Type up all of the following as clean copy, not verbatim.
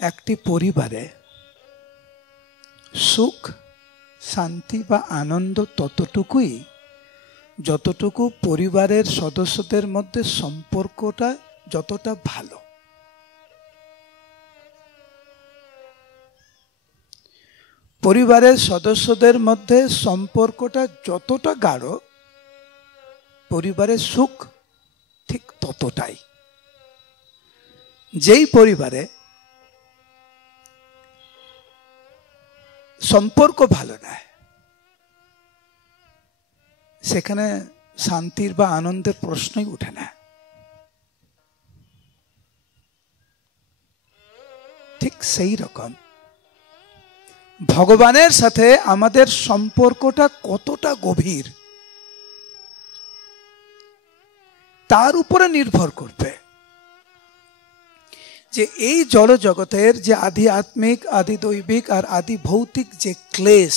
একটি পরিবারে সুখ শান্তি বা আনন্দ ততটুকুই যতটুকু পরিবারের সদস্যদের মধ্যে সম্পর্কটা যতটা ভালো। পরিবারের সদস্যদের মধ্যে সম্পর্কটা যতটা গাঢ়, পরিবারের সুখ ঠিক ততটাই। যেই পরিবারে সম্পর্ক ভালো নয়, সেখানে শান্তির বা আনন্দের প্রশ্নই ওঠে না। ঠিক সেই রকম ভগবানের সাথে আমাদের সম্পর্কটা কতটা গভীর তার উপরে নির্ভর করবে যে এই জড় জগতের যে আদি আত্মিক, আদি দৈবিক আর আদি ভৌতিক যে ক্লেশ,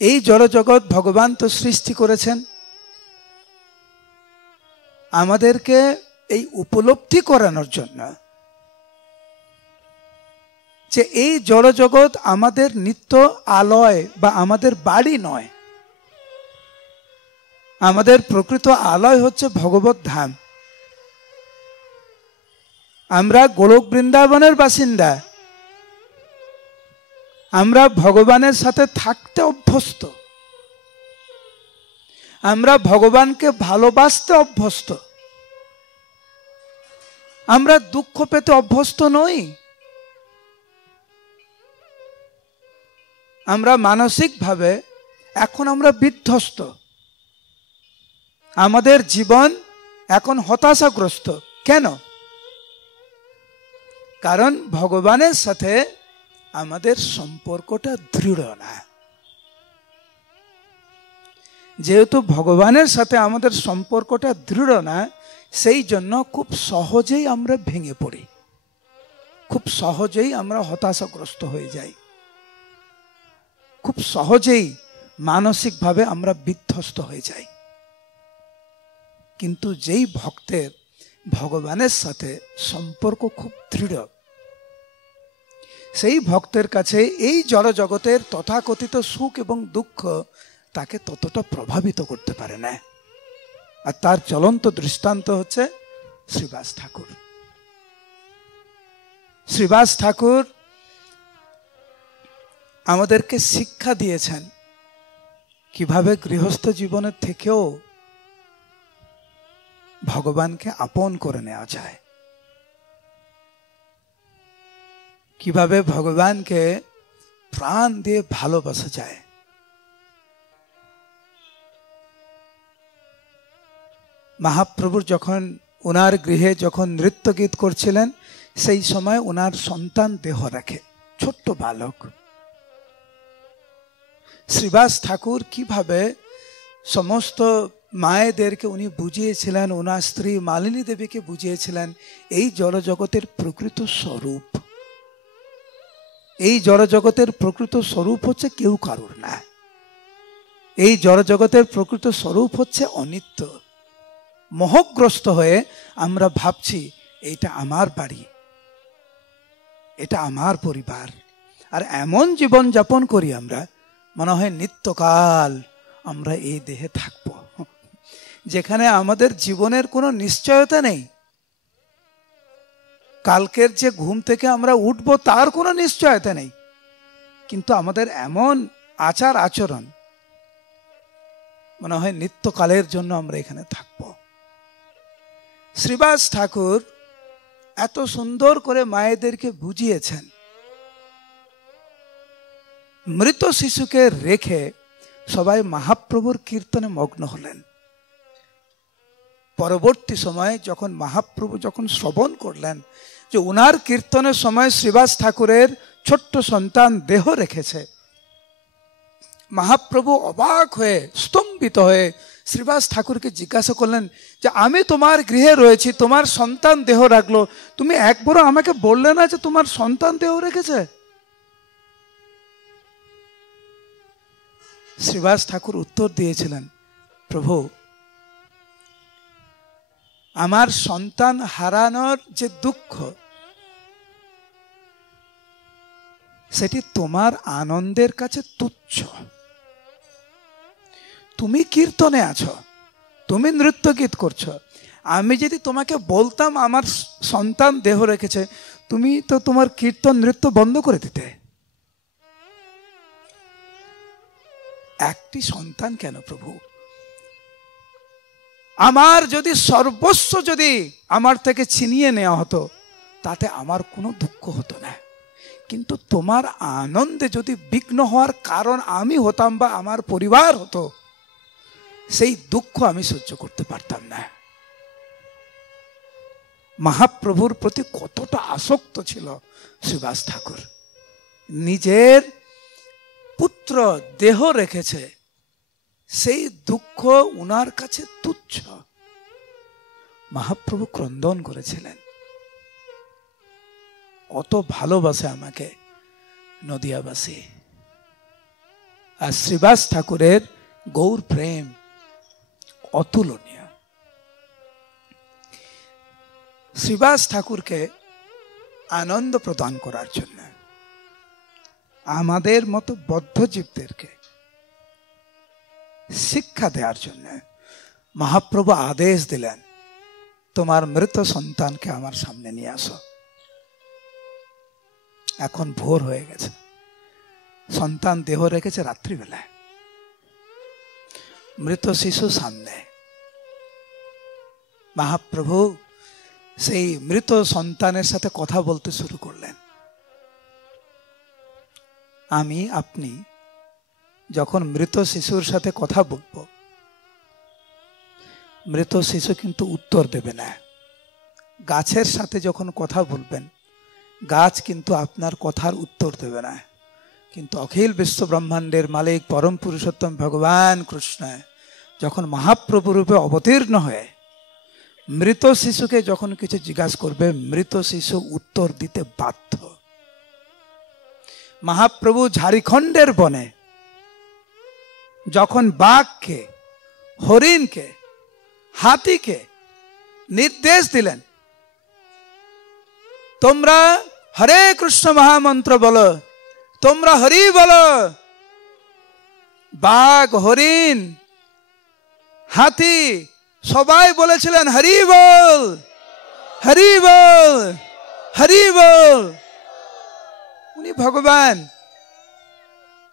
এই জড় জগৎ ভগবান তো সৃষ্টি করেছেন আমাদেরকে এই উপলব্ধি করানোর জন্য যে এই জড় জগৎ আমাদের নিত্য আলয় বা আমাদের বাড়ি নয়। আমাদের প্রকৃত আলয় হচ্ছে ভগবত ধাম। আমরা গোলক বৃন্দাবনের বাসিন্দা, আমরা ভগবানের সাথে থাকতে অভ্যস্ত, আমরা ভগবানকে ভালোবাসতে অভ্যস্ত, আমরা দুঃখ পেতে অভ্যস্ত নই। আমরা মানসিকভাবে এখন আমরা বিধ্বস্ত, আমাদের জীবন এখন হতাশাগ্রস্ত। কেন? কারণ ভগবানের সাথে আমাদের সম্পর্কটা দৃঢ় না। যেহেতু ভগবানের সাথে আমাদের সম্পর্কটা দৃঢ় না, সেই জন্য খুব সহজেই আমরা ভেঙে পড়ি, খুব সহজেই আমরা হতাশাগ্রস্ত হয়ে যাই, খুব সহজেই মানসিকভাবে আমরা বিধ্বস্ত হয়ে যাই। কিন্তু যেই ভক্তের ভগবানের সাথে সম্পর্ক খুব দৃঢ়, সেই ভক্তের কাছে এই জড় জগতের তথাকথিত সুখ এবং দুঃখ তাকে ততটা প্রভাবিত করতে পারে না। আর তার জ্বলন্ত দৃষ্টান্ত হচ্ছে শ্রীবাস ঠাকুর। শ্রীবাস ঠাকুর আমাদেরকে শিক্ষা দিয়েছেন কিভাবে গৃহস্থ জীবনের থেকেও ভগবানকে আপন করে নেওয়া যায়, কিভাবে ভগবানকে প্রাণ দিয়ে ভালোবাসা যায়। মহাপ্রভুর যখন ওনার গৃহে যখন নৃত্য গীত করছিলেন, সেই সময় ওনার সন্তান দেহ রাখে, ছোট্ট বালক। শ্রীবাস ঠাকুর কিভাবে সমস্ত মায়েদেরকে উনি বুঝিয়েছিলেন, ওনার স্ত্রী মালিনী দেবীকে বুঝিয়েছিলেন এই জড় জগতের প্রকৃত স্বরূপ। এই জড় জগতের প্রকৃত স্বরূপ হচ্ছে কেউ কারুর না। এই জড় জগতের প্রকৃত স্বরূপ হচ্ছে অনিত্য। মোহগ্রস্ত হয়ে আমরা ভাবছি এইটা আমার বাড়ি, এটা আমার পরিবার, আর এমন জীবন যাপন করি আমরা মনে হয় নিত্যকাল আমরা এই দেহে থাকব, যেখানে আমাদের জীবনের কোনো নিশ্চয়তা নেই। কালকের যে ঘুম থেকে আমরা উঠব তার কোনো নিশ্চয়তা নেই, কিন্তু আমাদের এমন আচার আচরণ মনে হয় নিত্যকালের জন্য আমরা এখানে থাকব। শ্রীবাস ঠাকুর এত সুন্দর করে মায়েদেরকে বুঝিয়েছেন। মৃত শিশুকে রেখে সবাই মহাপ্রভুর কীর্তনে মগ্ন হলেন। পরবর্তী সময়ে যখন মহাপ্রভু যখন শ্রবণ করলেন যে উনার কীর্তনের সময় শ্রীবাস ঠাকুরের ছোট্ট সন্তান দেহ রেখেছে, মহাপ্রভু অবাক হয়ে স্তম্ভিত হয়ে শ্রীবাস ঠাকুরকে জিজ্ঞাসা করলেন যে আমি তোমার গৃহে রয়েছি, তোমার সন্তান দেহ রাখলো, তুমি একবারও আমাকে বললে না যে তোমার সন্তান দেহ রেখেছে? শ্রীবাস ঠাকুর উত্তর দিয়েছিলেন, প্রভু আমার সন্তান হারানোর যে দুঃখ, সেটি তোমার আনন্দের কাছে তুচ্ছ। তুমি কীর্তনে আছো, তুমি নৃত্য গীত করছো। আমি যদি তোমাকে বলতাম আমার সন্তান দেহ রেখেছে, তুমি তো তোমার কীর্তন নৃত্য বন্ধ করে দিতে। একটি সন্তান কেন প্রভু, আমার যদি সর্বস্ব যদি আমার থেকে ছিনিয়ে নেওয়া হতো, তাতে আমার কোনো দুঃখ হতো না। কিন্তু তোমার আনন্দে যদি বিঘ্ন হওয়ার কারণ আমি হতাম বা আমার পরিবার হতো, সেই দুঃখ আমি সহ্য করতে পারতাম না। মহাপ্রভুর প্রতি কতটা আসক্ত ছিল শ্রীবাস ঠাকুর। নিজের পুত্র দেহ রেখেছে, সেই দুঃখ উনার কাছে তুচ্ছ। মহাপ্রভু ক্রন্দন করেছিলেন, কত ভালোবাসে আমাকে নদিয়াবাসী। আর শ্রীবাস ঠাকুরের গৌর প্রেম অতুলনীয়। শ্রীবাস ঠাকুরকে আনন্দ প্রদান করার জন্য, আমাদের মতো বদ্ধজীবদেরকে শিক্ষা দেওয়ার জন্য মহাপ্রভু আদেশ দিলেন, তোমার মৃত সন্তানকে আমার সামনে নিয়ে আসো। এখন ভোর হয়ে গেছে, সন্তান দেহ রেখেছে রাত্রিবেলায়, মৃত শিশু সামনে। মহাপ্রভু সেই মৃত সন্তানের সাথে কথা বলতে শুরু করলেন। আমি আপনি যখন মৃত শিশুর সাথে কথা বলবো, মৃত শিশু কিন্তু উত্তর দেবে না। গাছের সাথে যখন কথা বলবেন, গাছ কিন্তু আপনার কথার উত্তর দেবে না। কিন্তু অখিল বিশ্ব ব্রহ্মাণ্ডের মালিক পরম পুরুষোত্তম ভগবান কৃষ্ণ যখন মহাপ্রভু রূপে অবতীর্ণ হয়ে মৃত শিশুকে যখন কিছু জিজ্ঞাসা করবে, মৃত শিশু উত্তর দিতে বাধ্য। মহাপ্রভু ঝাড়খণ্ডের বনে যখন বাঘকে, হরিণকে, হাতিকে নির্দেশ দিলেন, তোমরা হরে কৃষ্ণ মহামন্ত্র বলো, তোমরা হরি বলো, বাঘ, হরিণ, হাতি সবাই বলেছিলেন হরি বল, হরি বল, হরি বল। উনি ভগবান,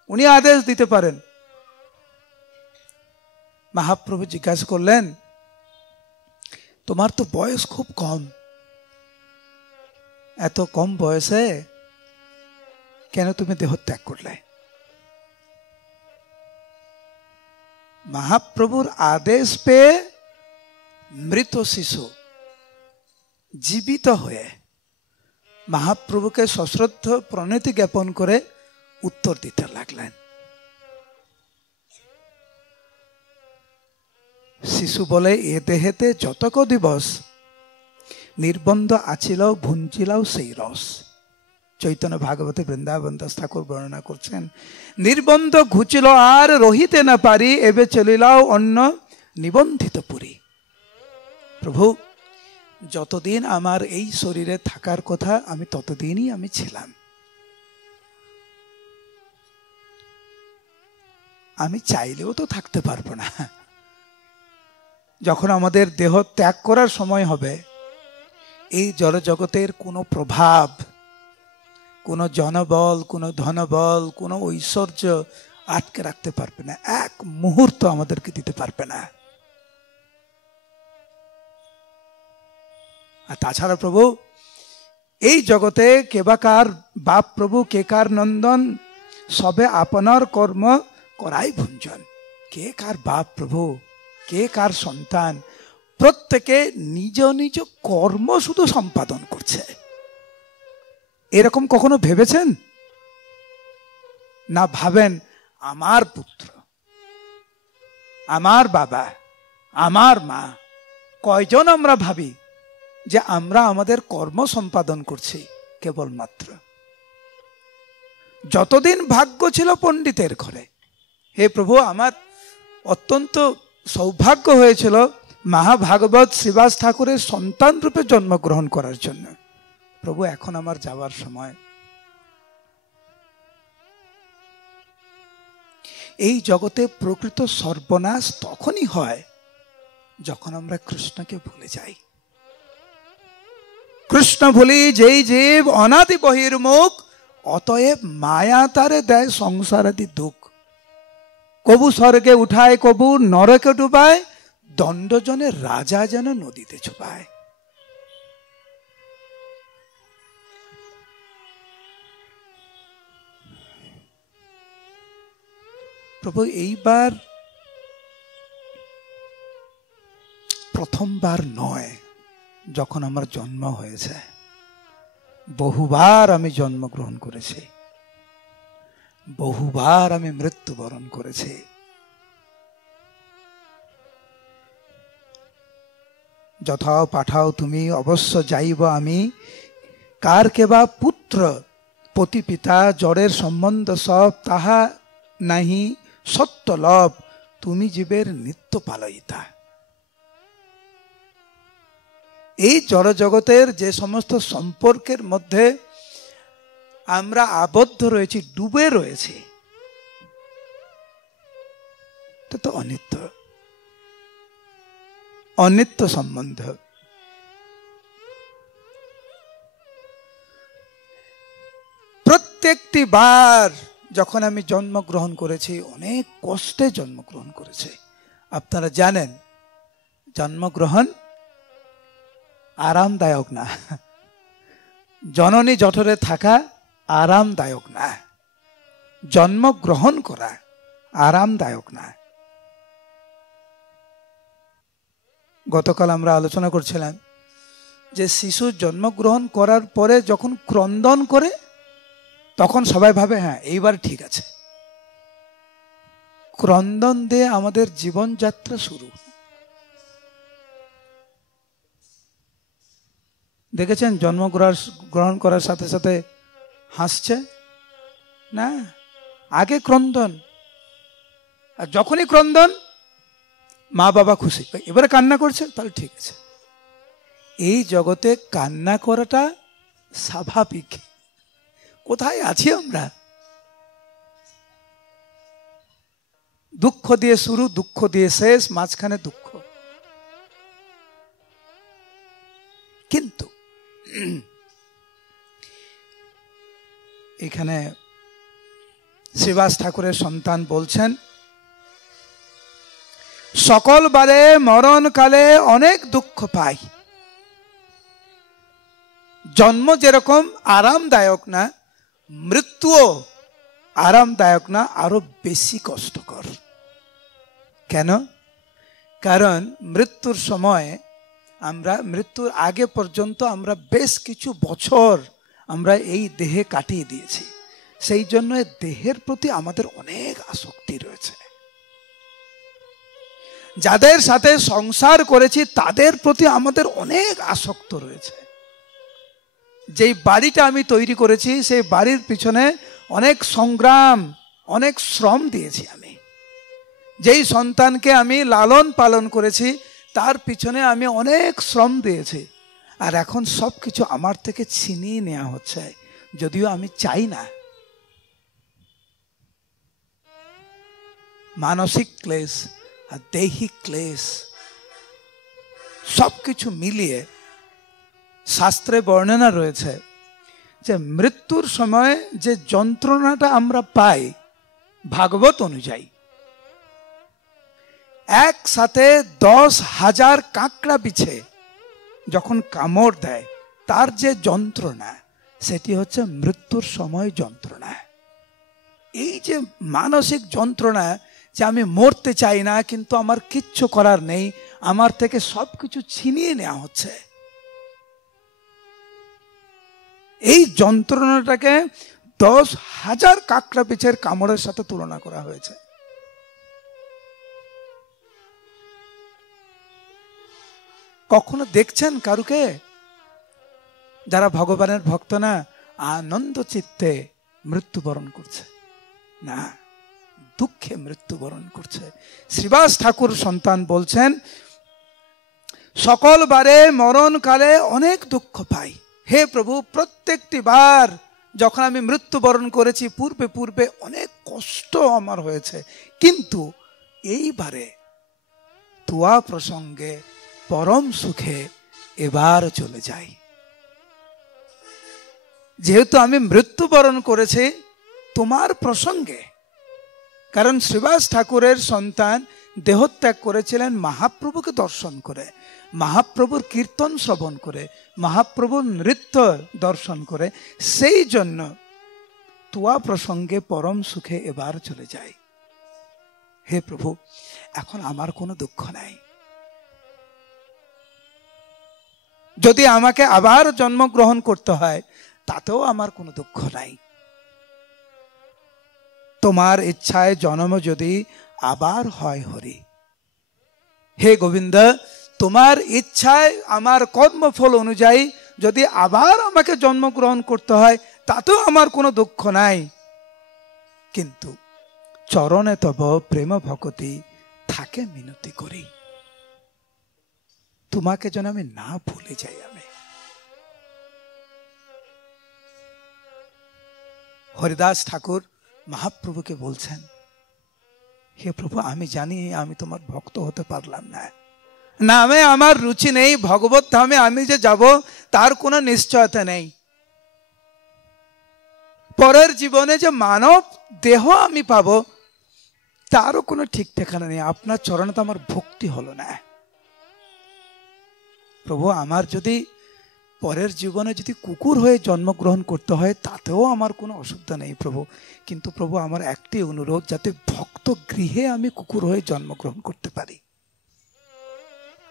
উনি আদেশ দিতে পারেন। মহাপ্রভু জিজ্ঞাসা করলেন, তোমার তো বয়স খুব কম, এত কম বয়সে কেন তুমি দেহ ত্যাগ করলে? মহাপ্রভুর আদেশ পেয়ে মৃত শিশু জীবিত হয়ে মহাপ্রভুকে সশ্রদ্ধ প্রণতি জ্ঞাপন করে উত্তর দিতে লাগলেন। শিশু বলে, এ দেহেতে যতক দিবস নির্বন্ধ আছিলাও ভুঞ্জিলাও সেই রস। চৈতন্য ভাগবতে বৃন্দাবন দাস ঠাকুর বর্ণনা করছেন, নির্বন্ধ ঘুচিল আর রহিতে না পারি, এবে চলিলাও অন্য নিবন্ধিত পুরী। প্রভু, যতদিন আমার এই শরীরে থাকার কথা আমি ততদিনই আমি ছিলাম। আমি চাইলেও তো থাকতে পারবো না। যখন আমাদের দেহ ত্যাগ করার সময় হবে, এই জড়জগতের কোনো প্রভাব, কোনো জনবল, কোনো ধনবল, কোনো ঐশ্বর্য আটকে রাখতে পারবে না, এক মুহূর্ত আমাদেরকে দিতে পারবে না। আর তাছাড়া প্রভু, এই জগতে কে বা কার বাপ প্রভু, কে কার নন্দন, সবে আপনার কর্ম করাই ভুঞ্জন। কে কার বাপ প্রভু, কে কার সন্তান, প্রত্যেকে নিজ নিজ কর্ম শুধু সম্পাদন করছে। এরকম কখনো ভেবেছেন? না ভাবেন আমার পুত্র, আমার বাবা, আমার মা। কয়জন আমরা ভাবি যে আমরা আমাদের কর্ম সম্পাদন করছি? কেবলমাত্র যতদিন ভাগ্য ছিল পণ্ডিতের ঘরে, হে প্রভু, আমার অত্যন্ত সৌভাগ্য হয়েছিল মহাভাগবত শ্রীবাস ঠাকুরের সন্তান রূপে জন্মগ্রহণ করার জন্য। প্রভু, এখন আমার যাওয়ার সময়। এই জগতে প্রকৃত সর্বনাশ তখনই হয় যখন আমরা কৃষ্ণকে ভুলে যাই। কৃষ্ণ ভুলি যেই জীব অনাদি বহির্মুখ, অতএব মায়া তারে দেয় সংসারাদি দুঃখ। কবু স্বর্গে উঠায়, কবু নরকে ডুবায়, দণ্ডজনে রাজা যেন নদীতে চুবায়। প্রভু, এইবার প্রথমবার নয় যখন আমার জন্ম হয়েছে, বহুবার আমি জন্মগ্রহণ করেছি, বহুবার আমি মৃত্যুবরণ করেছি। যথাও পাঠাও তুমি, অবশ্য যাইব আমি। কার কেবা পুত্র পতি পিতা, জড়ের সম্বন্ধ সব, তাহা নাহি সত্য লভ, তুমি জীবের নিত্য পালয়িতা। এই জড় জগতের যে সমস্ত সম্পর্কের মধ্যে আমরা আবদ্ধ রয়েছি, ডুবে রয়েছি, এটা তো অনিত্য, অনিত্য সম্বন্ধ। প্রত্যেকটি বার যখন আমি জন্মগ্রহণ করেছি, অনেক কষ্টে জন্মগ্রহণ করেছি। আপনারা জানেন, জন্মগ্রহণ আরামদায়ক না, জননী জঠরে থাকা আরামদায়ক না, জন্মগ্রহণ করা আরামদায়ক না। গতকাল আমরা আলোচনা করছিলাম যে শিশু জন্মগ্রহণ করার পরে যখন ক্রন্দন করে, তখন সবাই ভাবে হ্যাঁ এইবার ঠিক আছে। ক্রন্দন দিয়ে আমাদের জীবনযাত্রা শুরু। দেখেছেন জন্মগ্রহণ করার সাথে সাথে হাসছে না, আগে ক্রন্দন, আর যখনই ক্রন্দন মা বাবা খুশি, এবারে কান্না করছে, তাহলে ঠিক আছে। এই জগতে কান্না করাটা স্বাভাবিক। কোথায় আছি আমরা? দুঃখ দিয়ে শুরু, দুঃখ দিয়ে শেষ, মাঝখানে দুঃখ। কিন্তু এখানে শ্রীবাস ঠাকুরের সন্তান বলছেন, সকল বারে মরণকালে অনেক দুঃখ পাই। জন্ম যেরকম আরামদায়ক না, মৃত্যুও আরামদায়ক না, আরো বেশি কষ্টকর। কেন? কারণ মৃত্যুর সময় আমরা, মৃত্যুর আগে পর্যন্ত আমরা বেশ কিছু বছর আমরা এই দেহে কাটিয়ে দিয়েছি। সেই জন্য দেহের প্রতি আমাদের অনেক আসক্তি রয়েছে। যাদের সাথে সংসার করেছি তাদের প্রতি আমাদের অনেক আসক্ত রয়েছে। যেই বাড়িটা আমি তৈরি করেছি, সেই বাড়ির পিছনে অনেক সংগ্রাম, অনেক শ্রম দিয়েছি আমি। যেই সন্তানকে আমি লালন পালন করেছি, তার পিছনে আমি অনেক শ্রম দিয়েছি। আর এখন সব কিছু আমার থেকে ছিনিয়ে নেওয়া হচ্ছে, যদিও আমি চাই না। মানসিক ক্লেশ আর দৈহিক ক্লেশ সবকিছু মিলিয়ে শাস্ত্রে বর্ণনা রয়েছে যে মৃত্যুর সময় যে যন্ত্রণাটা আমরা পাই, ভাগবত অনুযায়ী একসাথে 10,000 কাঁকড়া বিছে যখন কামড় দেয়, তার যে যন্ত্রণা, সেটি হচ্ছে মৃত্যুর সময় যন্ত্রণা। এই যে মানসিক যন্ত্রণা, যে আমি মরতে চাই না কিন্তু আমার কিচ্ছু করার নেই, আমার থেকে সবকিছু ছিনিয়ে নেওয়া হচ্ছে, এই যন্ত্রণাটাকে 10,000 কাঁকড়া বিছের কামড়ের সাথে তুলনা করা হয়েছে। কখনো দেখছেন কারুকে যারা ভগবানের ভক্ত না, আনন্দ চিত্তে মৃত্যুবরণ করছে? না, দুঃখে মৃত্যুবরণ করছে। শ্রীবাস ঠাকুর সন্তান বলছেন, সকল বারে মরণকালে অনেক দুঃখ পাই। হে প্রভু, প্রত্যেকটি বার যখন আমি মৃত্যুবরণ করেছি পূর্বে পূর্বে অনেক কষ্ট আমার হয়েছে, কিন্তু এইবারে তুয়া প্রসঙ্গে পরম সুখে এবার চলে যাই। যেহেতু আমি মৃত্যুবরণ করেছি তোমার প্রসঙ্গে, কারণ শ্রীবাস ঠাকুরের সন্তান দেহত্যাগ করেছিলেন মহাপ্রভুকে দর্শন করে, মহাপ্রভুর কীর্তন শ্রবণ করে, মহাপ্রভুর নৃত্য দর্শন করে। সেই জন্য তুয়া প্রসঙ্গে পরম সুখে এবার চলে যাই। হে প্রভু, এখন আমার কোনো দুঃখ নাই। যদি আমাকে আবার জন্মগ্রহণ করতে হয় তাতেও আমার কোনো দুঃখ নাই। তোমার ইচ্ছায় জন্ম যদি আবার হয় হরি। হে গোবিন্দ, তোমার ইচ্ছায় আমার কর্মফল অনুযায়ী যদি আবার আমাকে জন্মগ্রহণ করতে হয় তাতেও আমার কোনো দুঃখ নাই, কিন্তু চরণে তব প্রেম ভকতি থাকে মিনতি করি। তোমাকে যেন আমি না ভুলে যাই। আমি হরিদাস ঠাকুর মহাপ্রভুকে বলছেন, হে প্রভু, আমি জানি আমি তোমার ভক্ত হতে পারলাম না, নামে আমার রুচি নেই, ভগবত ধামে আমি যে যাব তার কোনো নিশ্চয়তা নেই, পরের জীবনে যে মানব দেহ আমি পাবো তারও কোনো ঠিক ঠিকানা নেই। আপনার চরণে তো আমার ভক্তি হলো না। প্রভু, আমার যদি পরের জীবনে যদি কুকুর হয়ে জন্মগ্রহণ করতে হয় তাতেও আমার কোনো অসুবিধা নেই প্রভু, কিন্তু প্রভু আমার একটি অনুরোধ, যাতে ভক্ত গৃহে আমি কুকুর হয়ে জন্মগ্রহণ করতে পারি।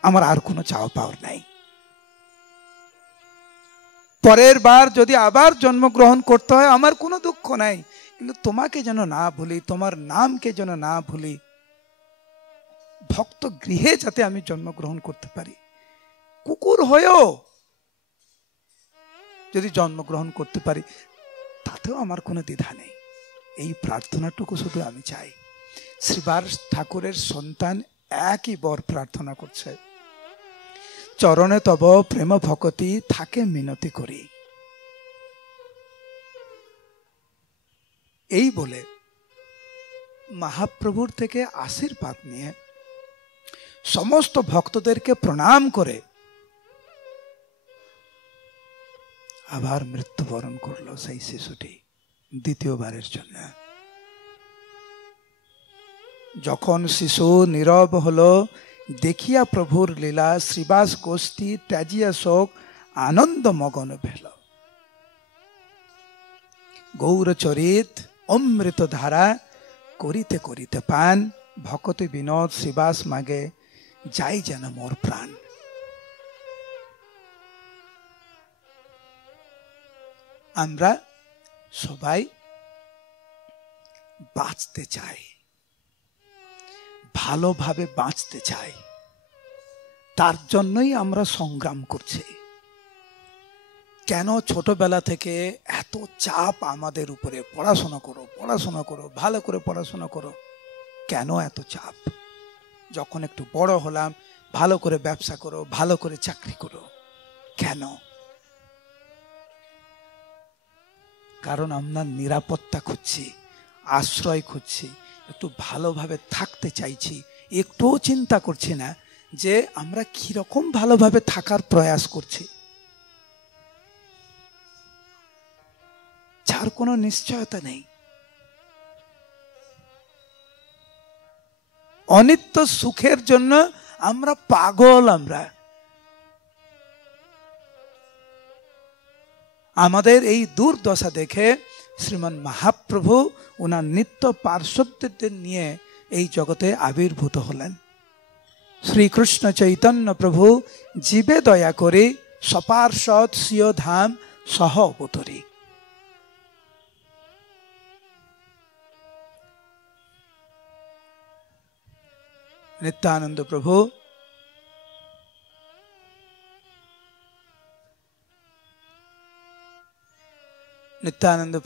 আমার আর কোনো চাওয়া পাওয়ার নাই। পরের বার যদি আবার জন্মগ্রহণ করতে হয় আমার কোনো দুঃখ নাই, কিন্তু তোমাকে যেন না ভুলি, তোমার নামকে যেন না ভুলি। ভক্ত গৃহে যাতে আমি জন্মগ্রহণ করতে পারি, কুকুর হয়েও যদি জন্মগ্রহণ করতে পারি তাতেও আমার কোনো দ্বিধা নেই। এই প্রার্থনাটুকু শুধু আমি চাই। শ্রীবাস ঠাকুরের সন্তান একই বর প্রার্থনা করছে, চরণে তব প্রেম ভকতি থাকে মিনতি করি। এই বলে মহাপ্রভুর থেকে আশীর্বাদ নিয়ে সমস্ত ভক্তদেরকে প্রণাম করে আবার মৃত্যুবরণ করলো সেই শিশুটি দ্বিতীয়বারের জন্য। যখন শিশু নীরব হলো দেখিয়া প্রভুর লীলা, শ্রীবাস গোষ্ঠী ত্যাজিয়া শোক আনন্দ মগন ভেল। গৌরচরিত অমৃত ধারা করিতে করিতে পান, ভকতি বিনোদ শ্রীবাস মাগে যাই যেন মোর প্রাণ। আমরা সবাই বাঁচতে চাই, ভালোভাবে বাঁচতে চাই, তার জন্যই আমরা সংগ্রাম করছি। কেন ছোটবেলা থেকে এত চাপ আমাদের উপরে? পড়াশোনা করো, পড়াশোনা করো, ভালো করে পড়াশোনা করো। কেন এত চাপ? যখন একটু বড় হলাম, ভালো করে ব্যবসা করো, ভালো করে চাকরি করো। কেন? কারণ আমরা নিরাপত্তা খুঁজছি, আশ্রয় খুঁজছি, একটু ভালোভাবে থাকতে চাইছি। একটুও চিন্তা করছি না যে আমরা কিরকম ভালোভাবে থাকার প্রয়াস করছি, যার কোনো নিশ্চয়তা নেই। অনিত্য সুখের জন্য আমরা পাগল। আমাদের এই দুর্দশা দেখে শ্রীমান মহাপ্রভু ওনার নিত্য পার্শ্বদের নিয়ে এই জগতে আবির্ভূত হলেন। শ্রীকৃষ্ণ চৈতন্য প্রভু জীবে দয়া করে সপার্ষদ স্বীয় ধাম সহ অবতরী। নিত্যানন্দ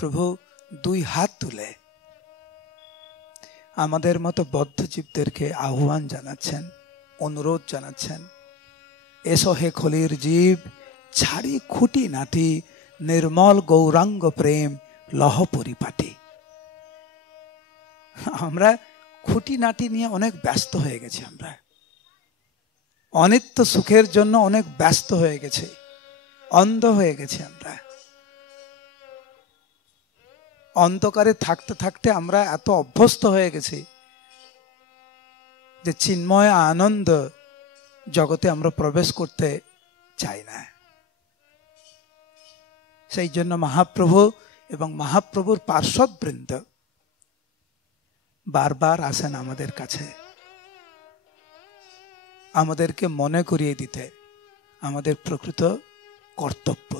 প্রভু দুই হাত তুলে আমাদের মতো বদ্ধজীবদেরকে আহ্বান জানাচ্ছেন, অনুরোধ জানাচ্ছেন, এসো হে খলির জীব, ছাড়ি খুঁটি নাটি, নির্মল গৌরাঙ্গ প্রেম লহ পরিপাটি। আমরা খুঁটি নাটি নিয়ে অনেক ব্যস্ত হয়ে গেছি, আমরা অনিত্য সুখের জন্য অনেক ব্যস্ত হয়ে গেছে, অন্ধ হয়ে গেছি। আমরা অন্ধকারে থাকতে থাকতে আমরা এত অভ্যস্ত হয়ে গেছি যে চিন্ময় আনন্দ জগতে আমরা প্রবেশ করতে চাই না। সেই জন্য মহাপ্রভু এবং মহাপ্রভুর পার্শ্বদবৃন্দ বারবার আসেন আমাদের কাছে, আমাদেরকে মনে করিয়ে দিতে আমাদের প্রকৃত কর্তব্য।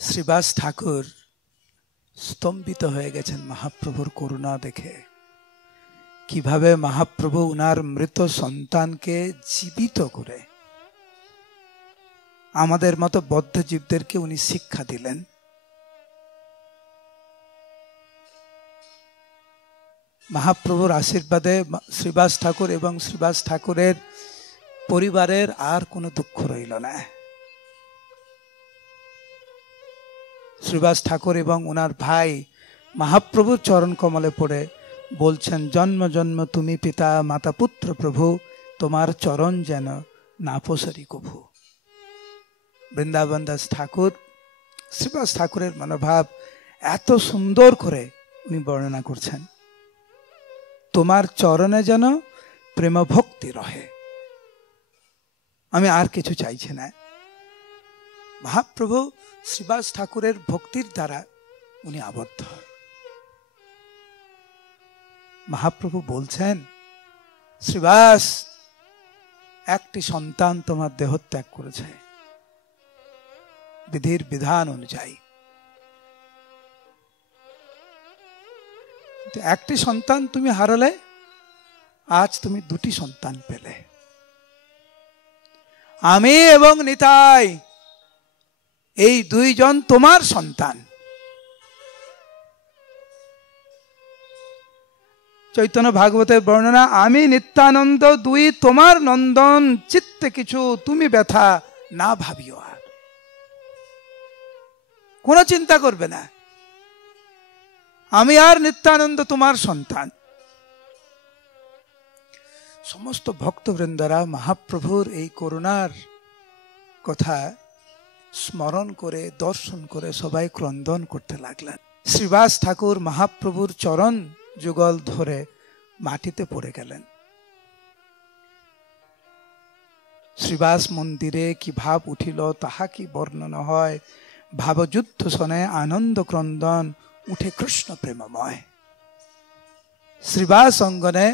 শ্রীবাস ঠাকুর স্তম্ভিত হয়ে গেছেন মহাপ্রভুর করুণা দেখে, কিভাবে মহাপ্রভু উনার মৃত সন্তানকে জীবিত করে আমাদের মতো বদ্ধজীবদেরকে উনি শিক্ষা দিলেন। মহাপ্রভুর আশীর্বাদে শ্রীবাস ঠাকুর এবং শ্রীবাস ঠাকুরের পরিবারের আর কোনো দুঃখ রইল না। শ্রীবাস ঠাকুর এবং ওনার ভাই মহাপ্রভুর চরণ কমলে পড়ে বলছেন, জন্ম জন্ম তুমি পিতা মাতা পুত্র প্রভু, তোমার চরণ যেন না পসরি কভু। বৃন্দাবন দাস ঠাকুর শ্রীবাস ঠাকুরের মনোভাব এত সুন্দর করে উনি বর্ণনা করছেন, তোমার চরণে যেন প্রেম ভক্তি রহে, আমি আর কিছু চাইছি না। মহাপ্রভু শ্রীবাস ঠাকুরের ভক্তির দ্বারা উনি আবদ্ধ। মহাপ্রভু বলছেন, শ্রীবাস, একটি সন্তান তোমার দেহত্যাগ করেছে বিধির বিধান অনুযায়ী। একটি সন্তান তুমি হারালে, আজ তুমি দুটি সন্তান পেলে। আমি এবং নিতাই এই দুইজন তোমার সন্তান। চৈতন্য ভাগবতের বর্ণনা, আমি নিত্যানন্দ দুই তোমার নন্দন, চিত্তে কিছু তুমি ব্যথা না ভাবিও। আর কোন চিন্তা করবে না, আমি আর নিত্যানন্দ তোমার সন্তান। সমস্ত ভক্তবৃন্দরা মহাপ্রভুর এই করুণার কথা স্মরণ করে দর্শন করে সবাই ক্রন্দন করতে লাগলেন। শ্রীবাস ঠাকুর মহাপ্রভুর চরণ যুগল ধরে মাটিতে পড়ে গেলেন। শ্রীবাস মন্দিরে কি ভাব উঠিল তাহা কি বর্ণনা হয়, ভাবযুদ্ধ শনে আনন্দ ক্রন্দন উঠে কৃষ্ণ প্রেমময়। শ্রীবাস অঙ্গনে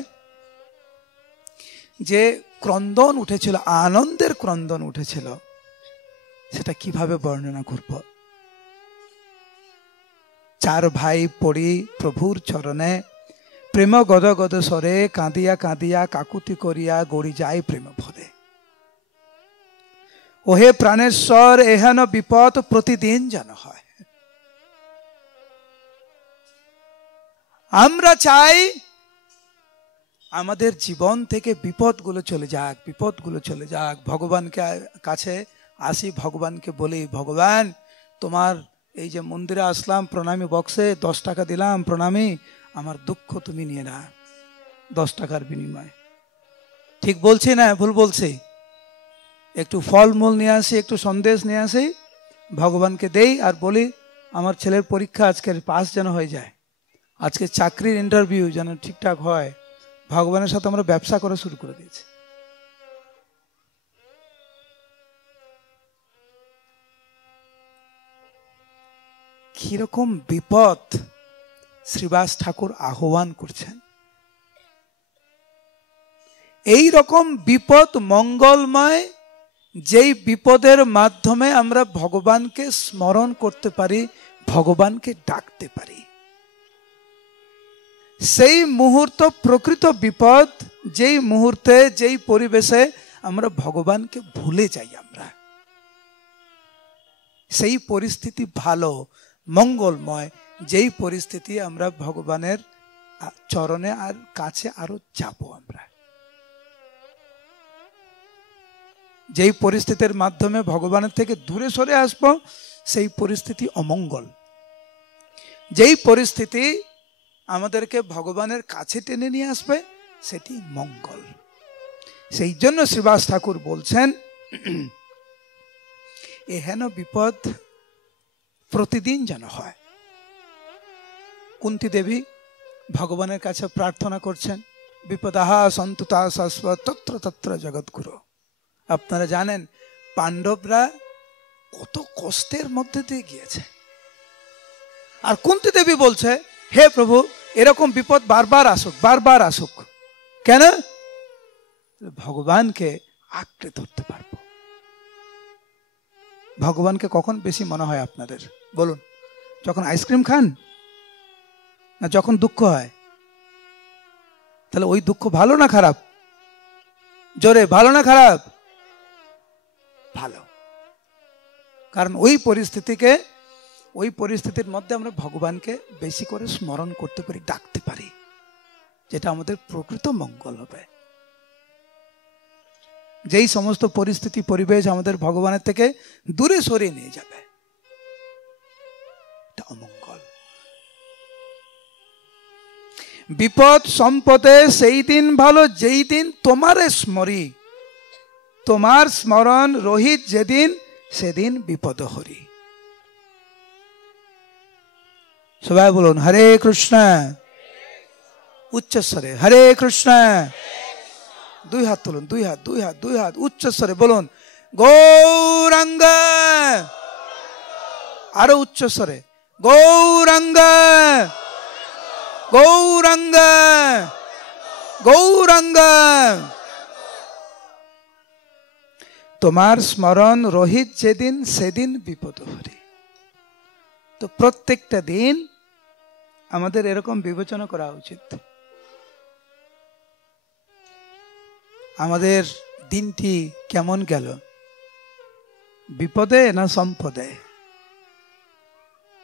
যে ক্রন্দন উঠেছিল, আনন্দের ক্রন্দন উঠেছিল, সেটা কিভাবে বর্ণনা করব? চার ভাই পড়ি প্রভুর চরণে, প্রেম গদ গদ স্বরে কাঁদিয়া কাঁদিয়া কাকুতি করিয়া গড়ি যায় প্রেম ভরে। ওহে প্রাণেশ্বর, এহেন বিপদ প্রতিদিন যেন হয়। আমরা চাই আমাদের জীবন থেকে বিপদগুলো চলে যাক, বিপদগুলো চলে যাক। ভগবানকে কাছে আসি, ভগবানকে বলি, ভগবান তোমার এই যে মন্দিরে আসলাম, প্রণামী বক্সে 10 টাকা দিলাম প্রণামী, আমার দুঃখ তুমি নিয়ে না, 10 টাকার বিনিময়। ঠিক বলছি না ভুল বলছি? একটু ফলমূল নিয়ে আসি, একটু সন্দেশ নিয়ে আসি, ভগবানকে দেই আর বলি আমার ছেলের পরীক্ষা আজকের পাস যেন হয়ে যায়, আজকে চাকরির ইন্টারভিউ যেন ঠিকঠাক হয়। ভগবানের সাথে আমরা ব্যবসা করা শুরু করে দিয়েছি। কিরকম বিপদ শ্রীবাস ঠাকুর আহ্বান করছেন। এই রকম বিপদ মঙ্গলময়, যেই বিপদের মাধ্যমে আমরা ভগবানকে স্মরণ করতে পারি, ভগবানকে ডাকতে পারি, সেই মুহূর্ত প্রকৃত বিপদ, যেই মুহূর্তে যেই পরিবেশে আমরা ভগবানকে ভুলে যাই, আমরা সেই পরিস্থিতি ভালো মঙ্গলময়, যেই পরিস্থিতি আমরা ভগবানের চরণে আর কাছে আরো যাব আমরা। যেই পরিস্থিতির মাধ্যমে ভগবানের থেকে দূরে সরে আসব সেই পরিস্থিতি অমঙ্গল। যেই পরিস্থিতি আমাদেরকে ভগবানের কাছে টেনে নিয়ে আসবে সেটি মঙ্গল। সেই জন্য শ্রীবাস ঠাকুর বলছেন, এহেন বিপদ প্রতিদিন যেন হয়। কুন্তী দেবী ভগবানের কাছে প্রার্থনা করছেন, বিপদাহা সন্তুতা শাস্ব তত্র তত্র জগৎগুরু। আপনারা জানেন পাণ্ডবরা কত কষ্টের মধ্যে দিয়ে গিয়েছে, আর কুন্তী দেবী বলছে, হে প্রভু এরকম বিপদ বারবার আসুক, বারবার আসুক। কেন? ভগবানকে আঁকড়ে ধরতে পারবো। ভগবানকে কখন বেশি মনে হয় আপনাদের বলুন? যখন আইসক্রিম খান না যখন দুঃখ হয়? তাহলে ওই দুঃখ ভালো না খারাপ? জোরে, ভালো না খারাপ? ভালো। কারণ ওই পরিস্থিতির মধ্যে আমরা ভগবানকে বেশি করে স্মরণ করতে পারি, ডাকতে পারি, যেটা আমাদের প্রকৃত মঙ্গল হবে। যেই সমস্ত পরিস্থিতি পরিবেশ আমাদের ভগবানের থেকে দূরে সরিয়ে নিয়ে যাবে, এটা অমঙ্গল। বিপদ সম্পদে সেই দিন ভালো যেই দিন তোমারে স্মরি, তোমার স্মরণ রহিত যেদিন সেদিন বিপদ হরি। সবাই বলুন হরে কৃষ্ণ, উচ্চস্বরে হরে কৃষ্ণ। দুই হাত তুলুন, দুই হাত, দুই হাত, দুই হাত, উচ্চস্বরে বলুন গৌরাঙ্গ। আরো উচ্চস্বরে গৌরাঙ্গ, গৌরাঙ্গ, গৌরাঙ্গ। তোমার স্মরণ রহিত যেদিন সেদিন বিপদ হরি। তো প্রত্যেকটা দিন আমাদের এরকম বিবেচনা করা উচিত, আমাদের দিনটি কেমন গেল, বিপদে না সম্পদে।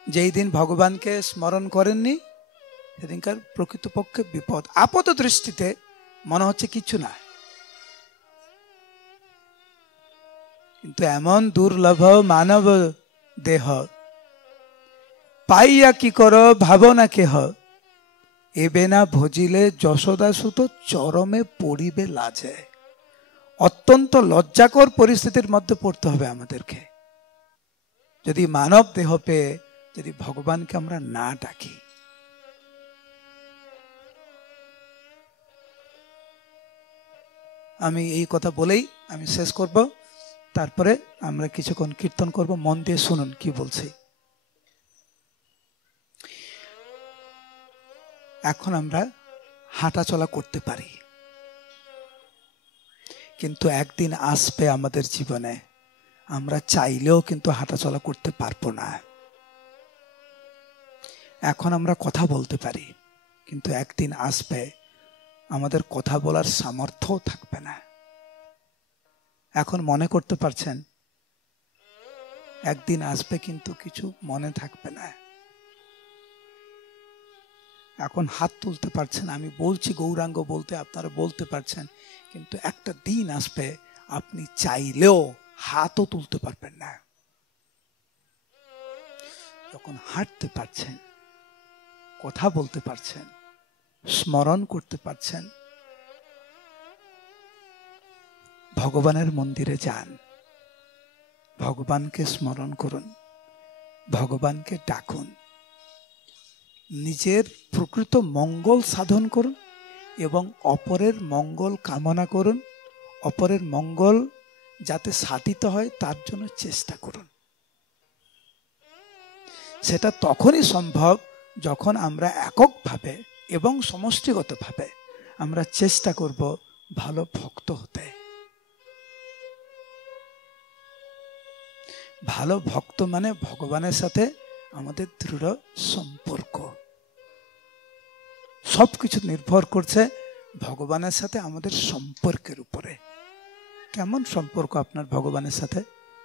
যেই দিন ভগবানকে স্মরণ করেননি সেদিনকার প্রকৃতপক্ষে বিপদ। আপাত দৃষ্টিতে মনে হচ্ছে কিছু না, কিন্তু এমন দুর্লভ মানব দেহ পাইয়া কি কর ভাবনা কেহ, এবে না ভজিলে যশোদা সুত চরমে পড়িবে লাজে। অত্যন্ত লজ্জাকর পরিস্থিতির মধ্যে পড়তে হবে আমাদেরকে যদি মানব দেহ পেয়ে যদি ভগবানকে আমরা না ডাকি। আমি এই কথা বলেই আমি শেষ করব, তারপরে আমরা কিছুক্ষণ কীর্তন করব। মন দিয়ে শুনুন কি বলছি। এখন আমরা হাঁটা চলা করতে পারি, কিন্তু একদিন আসবে আমাদের জীবনে আমরা চাইলেও কিন্তু হাঁটা চলা করতে পারবো না। এখন আমরা কথা বলতে পারি, কিন্তু একদিন আসবে আমাদের কথা বলার সামর্থ্যও থাকবে না। এখন মনে করতে পারছেন, একদিন আসবে কিন্তু কিছু মনে থাকবে না। এখন হাত তুলতে পারছেন, আমি বলছি গৌরাঙ্গ বলতে, আপনারা বলতে পারছেন, কিন্তু একটা দিন আসবে আপনি চাইলেও হাতও তুলতে পারবেন না। যখন হাঁটতে পারছেন, কথা বলতে পারছেন, স্মরণ করতে পারছেন, ভগবানের মন্দিরে যান, ভগবানকে স্মরণ করুন, ভগবানকে ডাকুন, নিজের প্রকৃত মঙ্গল সাধন করুন এবং অপরের মঙ্গল কামনা করুন। অপরের মঙ্গল যাতে সাধিত হয় তার জন্য চেষ্টা করুন। সেটা তখনই সম্ভব যখন আমরা এককভাবে এবং সমষ্টিগতভাবে আমরা চেষ্টা করব ভালো ভক্ত হতে। ভালো ভক্ত মানে ভগবানের সাথে আমাদের দৃঢ় সম্পর্ক। সবকিছু নির্ভর করছে ভগবানের সাথে আমাদের সম্পর্কের উপরে। কেমন সম্পর্ক আপনার ভগবানের সাথে?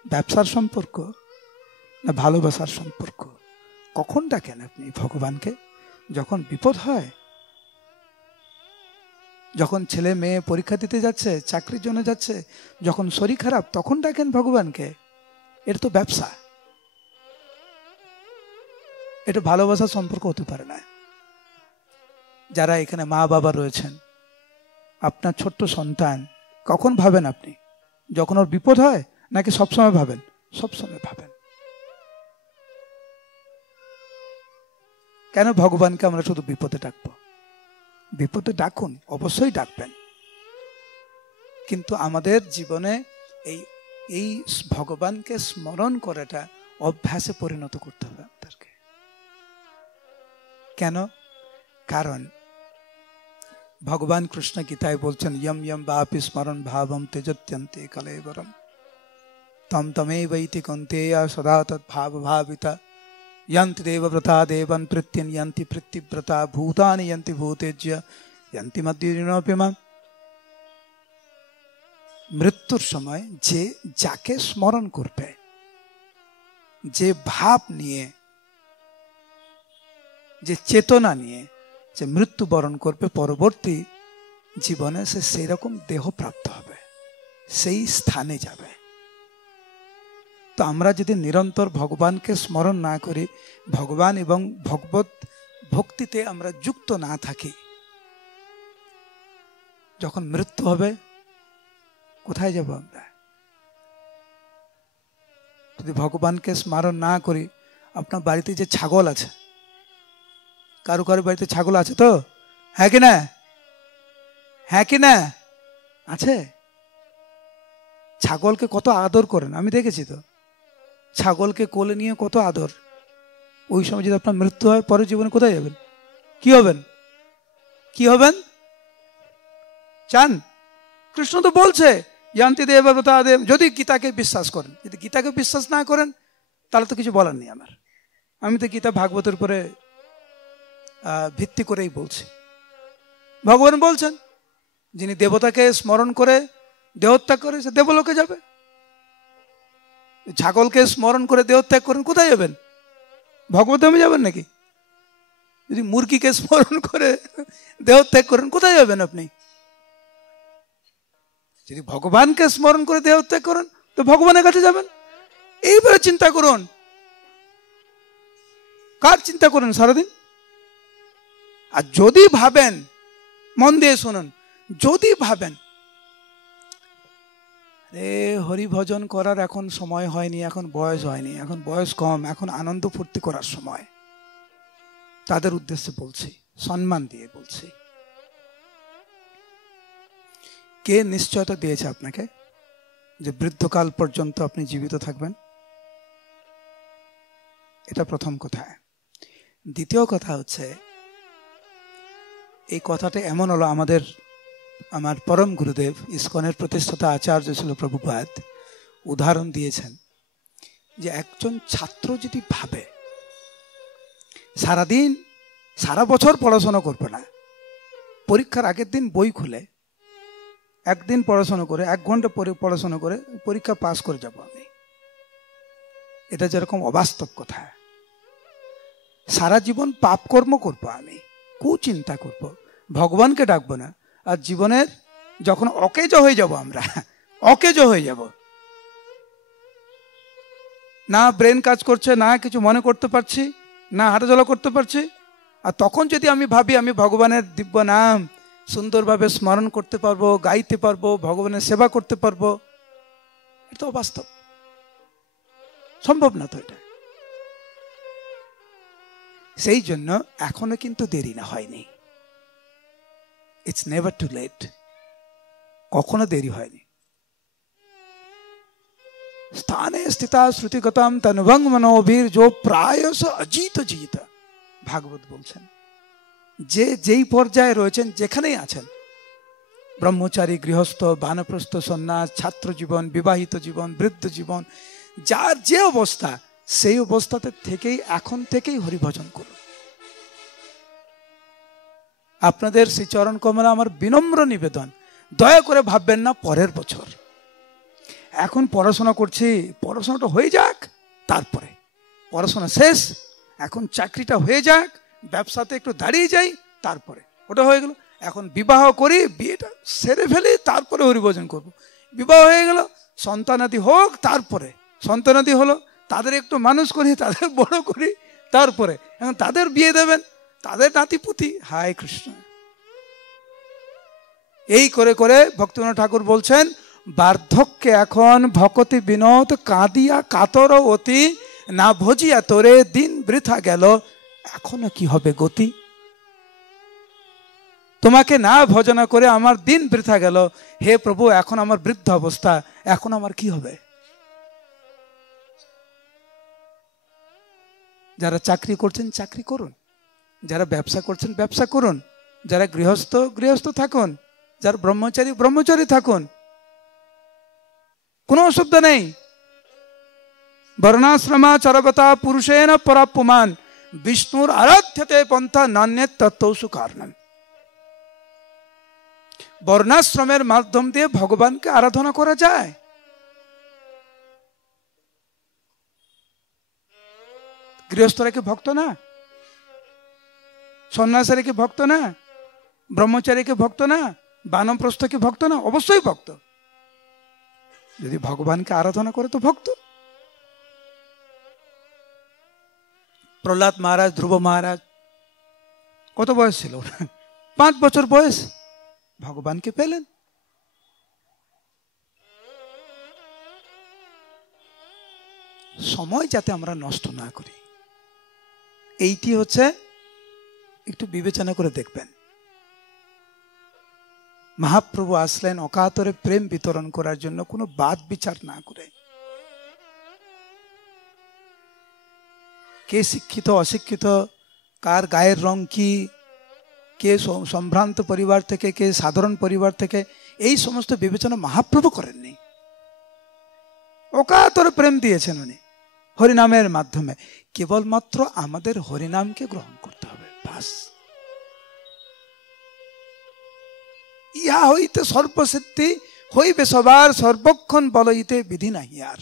ব্যবসার সম্পর্ক না ভালোবাসার সম্পর্ক? কখন ডাকেন আপনি ভগবানকে? যখন বিপদ হয় যখন ছেলে মেয়ে পরীক্ষা দিতে যাচ্ছে, চাকরির জন্য যাচ্ছে, যখন শরীর খারাপ তখন ডাকেন ভগবানকে। এটা তো ব্যবসা, এটা ভালোবাসার সম্পর্ক হতে পারে না। যারা এখানে মা বাবা রয়েছেন, আপনার ছোট্ট সন্তান, কখন ভাবেন আপনি? যখন ওর বিপদ হয়, নাকি সবসময় ভাবেন? সবসময় ভাবেন। কেন ভগবানকে আমরা শুধু বিপদে ডাকবো? বিপদে ডাকুন, অবশ্যই ডাকবেন, কিন্তু আমাদের জীবনে এই ভগবানকে স্মরণ করাটা অভ্যাসে পরিণত করতে হবে আমাদেরকে। কেন? কারণ ভগবান কৃষ্ণ গীতায় বলছেন, ইয়ম ইয়ম বাপি স্মরণ ভাবম তেজত্যন্তে কলেবরম তম তমেবৈতি কন্তেয়া সদা তৎ ভাব ভাবিতা यन्ति देवव्रता देवन् प्रत्यन यन्ति पृथ्वीव्रता भूतानि यन्ति भूतेज्य यन्ति मद्युरिनोऽपि माम्। মৃত্যুর সময় যে যাকে স্মরণ করবে, যে ভাব নিয়ে, যে চেতনা নিয়ে যে মৃত্যুবরণ করবে, পরবর্তী জীবনে সে সেই রকম দেহ প্রাপ্ত হবে, সেই স্থানে যাবে। তো আমরা যদি নিরন্তর ভগবানকে স্মরণ না করি, ভগবান এবং ভগবত ভক্তিতে আমরা যুক্ত না থাকি, যখন মৃত্যু হবে কোথায় যাব আমরা? যদি ভগবানকে স্মরণ না করি, আপনার বাড়িতে যে ছাগল আছে, কারো কারো বাড়িতে ছাগল আছে তো? হ্যাঁ কি না? হ্যাঁ কি না? আছে। ছাগলকে কত আদর করেন, আমি দেখেছি তো। ছাগলকে কোলে নিয়ে কত আদর। ওই সময় যদি আপনার মৃত্যু হয়, পরের জীবনে কোথায় যাবেন? কি হবেন? কি হবেন চান? কৃষ্ণ তো বলছে ইয়ান্তি দেবব্রতা দেব। যদি গীতাকে বিশ্বাস করেন, যদি গীতাকে বিশ্বাস না করেন তাহলে তো কিছু বলার নেই আমার। আমি তো গীতা ভাগবতের উপরে ভিত্তি করেই বলছি। ভগবান বলছেন, যিনি দেবতাকে স্মরণ করে দেহত্যাগ করে সে দেবলোকে যাবে। ছাগলকে স্মরণ করে দেহত্যাগ করেন, কোথায় যাবেন? ভগবতধামে যাবেন নাকি? যদি মুরগিকে স্মরণ করে দেহত্যাগ করেন, কোথায় যাবেন আপনি? যদি ভগবানকে স্মরণ করে দেহত্যাগ করেন তো ভগবানের কাছে যাবেন। এইবারে চিন্তা করুন, কার চিন্তা করেন সারাদিন? আর যদি ভাবেন, মন দিয়ে শুনুন, যদি ভাবেন হরি ভজন করার এখন সময় হয়নি, এখন বয়স হয়নি, এখন বয়স কম, এখন আনন্দ ফুর্তি করার সময়, তাদের উদ্দেশ্যে বলছি, সম্মান দিয়ে বলছি। কে নিশ্চয়তা দিয়েছে আপনাকে যে বৃদ্ধকাল পর্যন্ত আপনি জীবিত থাকবেন? এটা প্রথম কথা। দ্বিতীয় কথা হচ্ছে, এই কথাটা এমন হলো, আমার পরম গুরুদেব ইসকনের প্রতিষ্ঠাতা আচার্য ছিল প্রভুপাদ উদাহরণ দিয়েছেন যে একজন ছাত্র যদি ভাবে সারাদিন সারা বছর পড়াশোনা করবে না, পরীক্ষার আগের দিন বই খুলে একদিন পড়াশোনা করে 1 ঘন্টা পড়াশোনা করে পরীক্ষা পাস করে যাব আমি, এটা যেরকম অবাস্তব কথা। সারা জীবন পাপ কর্ম করবো আমি, কুচিন্তা করব, ভগবানকে ডাকবো না, আর জীবনের যখন অকেজ হয়ে যাব, আমরা অকেজ হয়ে যাব, না ব্রেন কাজ করছে, না কিছু মনে করতে পারছি, না হাঁটাচলা করতে পারছি, আর তখন যদি আমি ভাবি আমি ভগবানের দিব্য নাম সুন্দরভাবে স্মরণ করতে পারবো, গাইতে পারবো, ভগবানের সেবা করতে পারবো, এটা অবাস্তব, সম্ভব না তো এটা। সেই জন্য এখনো কিন্তু দেরি না হয়নি। ইটস নেভার টু লেট, কখনো দেরি হয়নি। স্থানে স্থিতা শ্রুতিগতাম তনুভং মনোবীর যো প্রায়শ অজিত জিত। ভাগবত বলছেন, যে যেই পর্যায়ে রয়েছেন, যেখানেই আছেন, ব্রহ্মচারী, গৃহস্থ, বানপ্রস্থ, সন্ন্যাস, ছাত্র জীবন, বিবাহিত জীবন, বৃদ্ধ জীবন, যার যে অবস্থা, সেই অবস্থাতে থেকেই এখন থেকেই হরিভজন করুন। আপনাদের শ্রী চরণ কমলা আমার বিনম্র নিবেদন, দয়া করে ভাববেন না পরের বছর, এখন পড়াশোনা করছি, পড়াশোনাটা হয়ে যাক, তারপরে পড়াশোনা শেষ, এখন চাকরিটা হয়ে যাক, ব্যবসাতে একটু দাঁড়িয়ে যাই, তারপরে ওটা হয়ে গেল, এখন বিবাহ করি, বিয়েটা সেরে ফেলি, তারপরে হরিভজন করব। বিবাহ হয়ে গেল, সন্তানাদি হোক, তারপরে সন্তানাদি হলো, তাদের একটু মানুষ করি, তাদের বড় করি, তারপরে এখন তাদের বিয়ে দেবেন, তাদের নাতিপুতি। হায় কৃষ্ণ। এই করে করে ভক্তিবিনোদ ঠাকুর বলছেন, বার্ধক্যে এখন ভকতি বিনোদ কাঁদিয়া কাতর অতি, না ভজিয়া তোরে দিন বৃথা গেল, এখনো কি হবে গতি। তোমাকে না ভজনা করে আমার দিন বৃথা গেল, হে প্রভু এখন আমার বৃদ্ধ অবস্থা, এখন আমার কি হবে। যারা চাকরি করছেন চাকরি করুন, যারা ব্যবসা করছেন ব্যবসা করুন, যারা গৃহস্থ গৃহস্থ থাকুন, যারা ব্রহ্মচারী ব্রহ্মচারী থাকুন, কোনো অসুবিধা নেই। বর্ণাশ্রমাচরগতা পুরুষেণ পরাপুমান, বিষ্ণুর আরাধ্যতে পন্থা নান্যেত তত্ত্বসু কারণম। বর্ণাশ্রমের মাধ্যম দিয়ে ভগবানকে আরাধনা করা যায়। গৃহস্থরা কি ভক্ত না? সন্ন্যাসীরা কি ভক্ত না? ব্রহ্মচারী কি ভক্ত না? বানপ্রস্থ কি ভক্ত না? অবশ্যই ভক্ত। যদি ভগবানকে আরাধনা করে তো ভক্ত। প্রহ্লাদ মহারাজ, ধ্রুব মহারাজ, কত বয়স ছিল? 5 বছর বয়স, ভগবানকে পেলেন। সময় যাতে আমরা নষ্ট না করি, এইটি হচ্ছে একটু বিবেচনা করে দেখবেন। মহাপ্রভু আসলেন অকাতরে প্রেম বিতরণ করার জন্য, কোনো বাদ বিচার না করে। কে শিক্ষিত অশিক্ষিত, কার গায়ের রং কি, কে সম্ভ্রান্ত পরিবার থেকে, কে সাধারণ পরিবার থেকে, এই সমস্ত বিবেচনা মহাপ্রভু করেননি। অকাতরে প্রেম দিয়েছেন উনি হরিনামের মাধ্যমে। কেবলমাত্র আমাদের হরিনামকে গ্রহণ করতে হবে, বাস। ইহা হইতে সর্বসিদ্ধি হইবে সবার, সর্বক্ষণ বলইতে বিধি নাহি আর।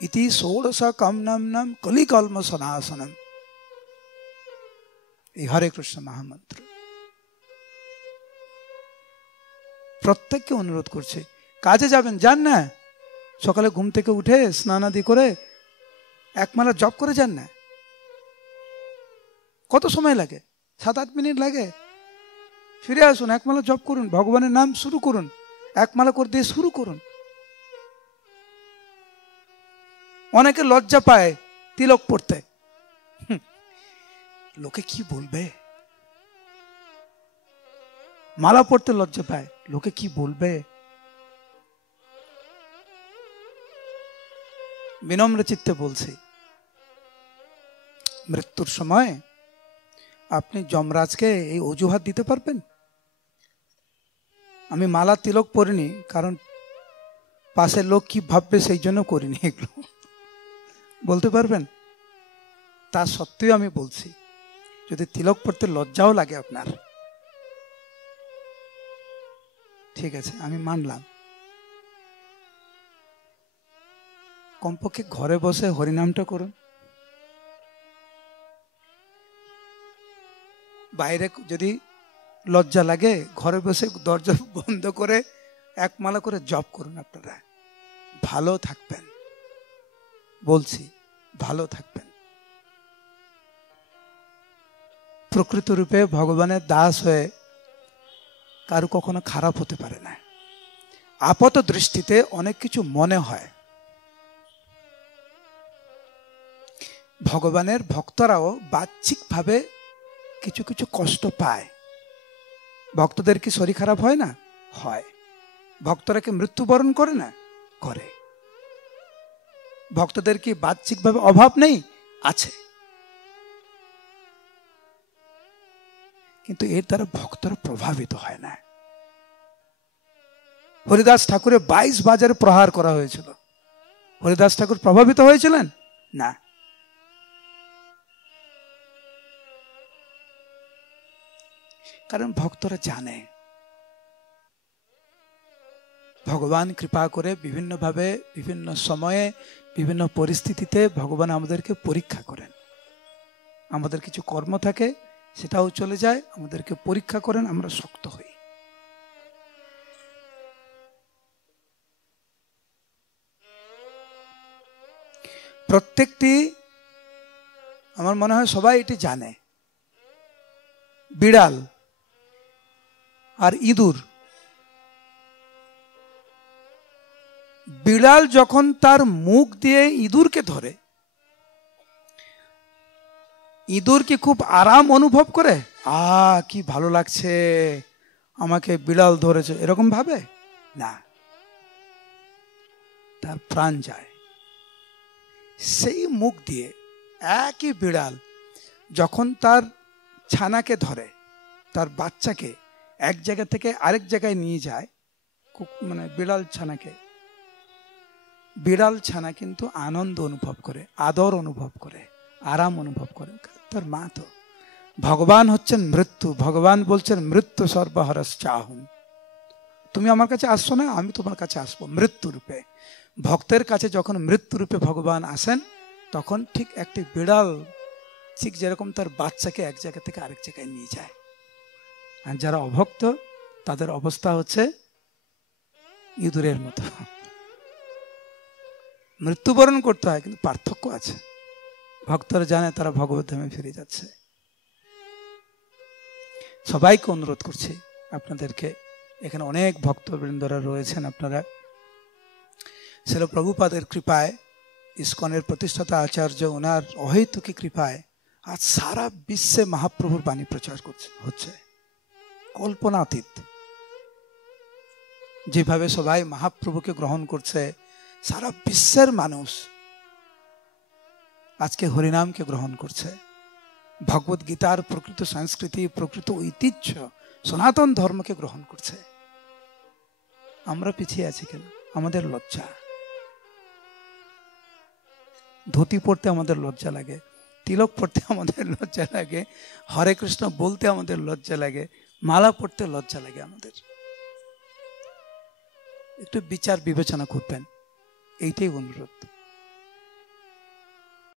ইতি ষোড়শ কমনম নাম কলিকল্ম সনাসনম। এই হরে কৃষ্ণ মহামন্ত্র প্রত্যেককে অনুরোধ করছে। কাজে যাবেন, যান না, সকালে ঘুম থেকে উঠে স্নানাদি করে একমালা জপ করে যান না। কত সময় লাগে? 7-8 মিনিট লাগে। ফিরে আসুন, একমালা জপ করুন, ভগবানের নাম শুরু করুন, একমালা করে দিয়ে শুরু করুন। অনেকে লজ্জা পায় তিলক পড়তে, লোকে কি বলবে। মালা পড়তে লজ্জা পায়, লোকে কি বলবে। বিনম্র চিত্তে বলছি, মৃত্যুর সময় আপনি যমরাজকে এই অজুহাত দিতে পারবেন? আমি মালা তিলক পরিনি, কারণ পাশের লোক কি ভাববে সেই জন্য করিনি, এগুলো বলতে পারবেন? তা সত্ত্বেও আমি বলছি, যদি তিলক পড়তে লজ্জাও লাগে আপনার, ঠিক আছে, আমি মানলাম। কমপক্ষে ঘরে বসে হরিনামটা করুন। বাইরে যদি লজ্জা লাগে, ঘরে বসে দরজা বন্ধ করে একমালা করে জপ করুন। আপনারা ভালো থাকবেন, বলছি ভালো থাকবেন। প্রকৃত রূপে ভগবানের দাস হয়ে কারো কখনো খারাপ হতে পারে না। আপাত দৃষ্টিতে অনেক কিছু মনে হয়। ভগবানের ভক্তরাও বাহ্যিকভাবে কিছু কিছু কষ্ট পায়। ভক্তদের কি শরীর খারাপ হয় না? হয়। ভক্তরা কি মৃত্যুবরণ করে না? করে। ভক্তদের কি বাহ্যিকভাবে অভাব নেই? আছে। কিন্তু এর দ্বারা ভক্তরা প্রভাবিত হয় না। হরিদাস ঠাকুরের 22 বাজারে প্রহার করা হয়েছিল, হরিদাস ঠাকুর প্রভাবিত হয়েছিলেন না। কারণ ভক্তরা জানে ভগবান কৃপা করে বিভিন্নভাবে, বিভিন্ন সময়ে, বিভিন্ন পরিস্থিতিতে ভগবান আমাদেরকে পরীক্ষা করেন। আমাদের কিছু কর্ম থাকে, সেটাও চলে যায়, আমাদেরকে পরীক্ষা করেন, আমরা শক্ত হই। প্রত্যেকটি, আমার মনে হয় সবাই এটি জানে, বিড়াল আর ইঁদুর, বিড়াল যখন তার মুখ দিয়ে ইঁদুরকে ধরে, ইঁদুর কি খুব আরাম অনুভব করে? কি ভালো লাগছে, আমাকে বিড়াল ধরেছে, এরকম ভাবে না, তার প্রাণ যায়। সেই মুখ দিয়ে একই বিড়াল যখন তার ছানাকে ধরে, তার বাচ্চাকে এক জায়গা থেকে আরেক জায়গায় নিয়ে যায়, মানে বিড়াল ছানা কিন্তু আনন্দ অনুভব করে, আদর অনুভব করে, আরাম অনুভব করে। তার মা তো ভগবান হচ্ছেন মৃত্যু, ভগবান বলছেন মৃত্যু সর্বহরশ্চাহম, তুমি আমার কাছে আসছো না, আমি তোমার কাছে আসবো মৃত্যু রূপে। ভক্তের কাছে যখন মৃত্যু রূপে ভগবান আসেন, তখন ঠিক একটি বিড়াল ঠিক যেরকম তার বাচ্চাকে এক জায়গা থেকে আরেক জায়গায় নিয়ে যায়। আর যারা অভক্ত, তাদের অবস্থা হচ্ছে ইঁদুরের মতো, মৃত্যুবরণ করতে হয়, কিন্তু পার্থক্য আছে। ভক্তরা জানে তারা ভগবত ধামে ফিরে যাচ্ছে। সবাইকে অনুরোধ করছি, আপনাদেরকে, এখানে অনেক ভক্তবৃন্দরা রয়েছেন, আপনারা শ্রীল প্রভুপাদের কৃপায়, ইসকনের প্রতিষ্ঠাতা আচার্য ওনার অহেতুকী কৃপায় আজ সারা বিশ্বে মহাপ্রভুর বাণী প্রচার হচ্ছে, কল্পনাতীত। যেভাবে সবাই মহাপ্রভুকে গ্রহণ করছে, সারা বিশ্বের মানুষ আজকে হরিনামকে গ্রহণ করছে, ভগবত গীতার প্রকৃত সংস্কৃতি, প্রকৃত ঐতিহ্য, সনাতন ধর্মকে গ্রহণ করছে। আমরা পিছিয়ে আছি কেন? আমাদের লজ্জা। ধুতি পড়তে আমাদের লজ্জা লাগে, তিলক পড়তে আমাদের লজ্জা লাগে, হরে কৃষ্ণ বলতে আমাদের লজ্জা লাগে, মালা পড়তে লজ্জা লাগে আমাদের। একটু বিচার বিবেচনা করবেন, এইটাই অনুরোধ।